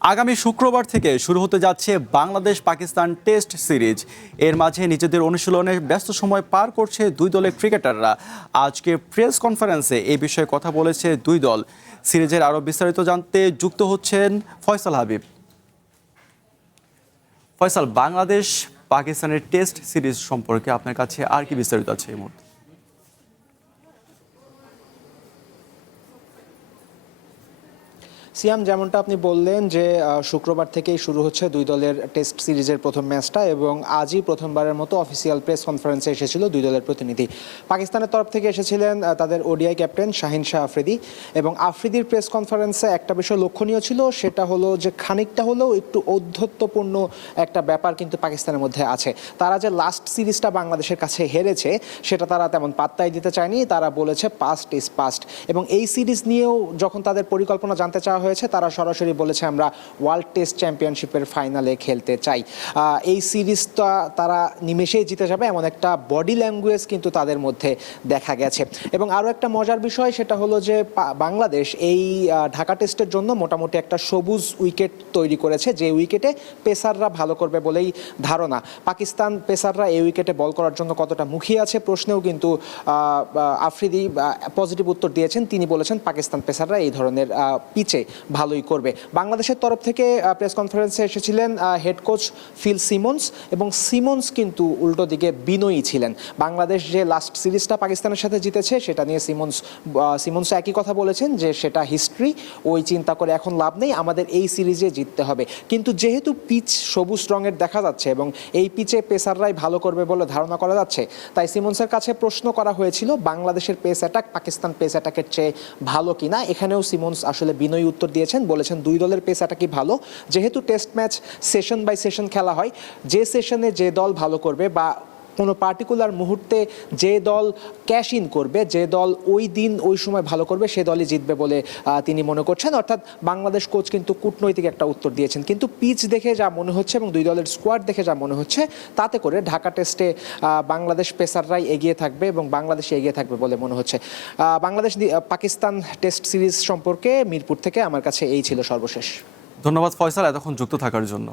আগামী শুক্রবার থেকে শুরু হতে যাচ্ছে বাংলাদেশ পাকিস্তান টেস্ট সিরিজ। এর মাঝে নিজেদের অনুশীলনে ব্যস্ত সময় পার করছে দুই দলের ক্রিকেটাররা। আজকে প্রেস কনফারেন্সে এই বিষয়ে কথা বলেছে দুই দল। সিরিজের আরও বিস্তারিত জানতে যুক্ত হচ্ছেন ফয়সাল হাবিব। ফয়সাল, বাংলাদেশ পাকিস্তানের টেস্ট সিরিজ সম্পর্কে আপনার কাছে আর কি বিস্তারিত আছে এই মুহূর্তে? সিয়াম, যেমনটা আপনি বললেন যে শুক্রবার থেকেই শুরু হচ্ছে দুই দলের টেস্ট সিরিজের প্রথম ম্যাচটা, এবং আজই প্রথমবারের মতো অফিসিয়াল প্রেস কনফারেন্সে এসেছিল দুই দলের প্রতিনিধি। পাকিস্তানের তরফ থেকে এসেছিলেন তাদের ওডিআই ক্যাপ্টেন শাহিন শাহ আফ্রিদি, এবং আফ্রিদির প্রেস কনফারেন্সে একটা বিষয় লক্ষণীয় ছিল, সেটা হলো যে খানিকটা হলেও একটু ঔদ্ধত্যপূর্ণ একটা ব্যাপার কিন্তু পাকিস্তানের মধ্যে আছে। তারা যে লাস্ট সিরিজটা বাংলাদেশের কাছে হেরেছে সেটা তারা তেমন পাত্তাই দিতে চায়নি। তারা বলেছে পাস্ট ইজ পাস্ট, এবং এই সিরিজ নিয়েও যখন তাদের পরিকল্পনা জানতে চাওয়া হয়েছে তারা সরাসরি বলেছে আমরা ওয়ার্ল্ড টেস্ট চ্যাম্পিয়নশিপের ফাইনালে খেলতে চাই। এই সিরিজটা তারা নিমেষেই জিতে যাবে এমন একটা বডি ল্যাঙ্গুয়েজ কিন্তু তাদের মধ্যে দেখা গেছে। এবং আরও একটা মজার বিষয়, সেটা হলো যে বাংলাদেশ এই ঢাকা টেস্টের জন্য মোটামুটি একটা সবুজ উইকেট তৈরি করেছে, যে উইকেটে পেসাররা ভালো করবে বলেই ধারণা। পাকিস্তান পেসাররা এই উইকেটে বল করার জন্য কতটা মুখিয়ে আছে প্রশ্নেও কিন্তু আফ্রিদি পজিটিভ উত্তর দিয়েছেন। তিনি বলেছেন পাকিস্তান পেসাররা এই ধরনের পিচে ভালোই করবে। বাংলাদেশের তরফ থেকে প্রেস কনফারেন্সে এসেছিলেন হেড কোচ ফিল সিমন্স, এবং সিমন্স কিন্তু উল্টো দিকে বিনয়ী ছিলেন। বাংলাদেশ যে লাস্ট সিরিজটা পাকিস্তানের সাথে জিতেছে সেটা নিয়ে সিমন্স একই কথা বলেছেন যে সেটা হিস্ট্রি, ওই চিন্তা করে এখন লাভ নেই, আমাদের এই সিরিজে জিততে হবে। কিন্তু যেহেতু পিচ সবুজ রঙের দেখা যাচ্ছে এবং এই পিচে পেসাররাই ভালো করবে বলে ধারণা করা যাচ্ছে, তাই সিমন্সের কাছে প্রশ্ন করা হয়েছিল বাংলাদেশের পেস অ্যাটাক পাকিস্তান পেস অ্যাটাকের চেয়ে ভালো কিনা। এখানেও সিমন্স আসলে বিনয়ী উত্তর দিয়েছেন, বলেছেন দুই দলের পেস অ্যাটাকই ভালো। যেহেতু test match session by session খেলা হয়, যে সেশনে যে দল ভালো করবে বা কোনো পার্টিকুলার মুহূর্তে যে দল ক্যাশ ইন করবে, যে দল ওই দিন ওই সময় ভালো করবে, সে দলই জিতবে বলে তিনি মনে করছেন। অর্থাৎ বাংলাদেশ কোচ কিন্তু কূটনৈতিক একটা উত্তর দিয়েছেন। কিন্তু পিচ দেখে যা মনে হচ্ছে এবং দুই দলের স্কোয়াড দেখে যা মনে হচ্ছে, তাতে করে ঢাকা টেস্টে বাংলাদেশ পেসাররাই এগিয়ে থাকবে এবং বাংলাদেশে এগিয়ে থাকবে বলে মনে হচ্ছে। বাংলাদেশ পাকিস্তান টেস্ট সিরিজ সম্পর্কে মিরপুর থেকে আমার কাছে এই ছিল সর্বশেষ। ধন্যবাদ ফয়সাল, এতক্ষণ যুক্ত থাকার জন্য।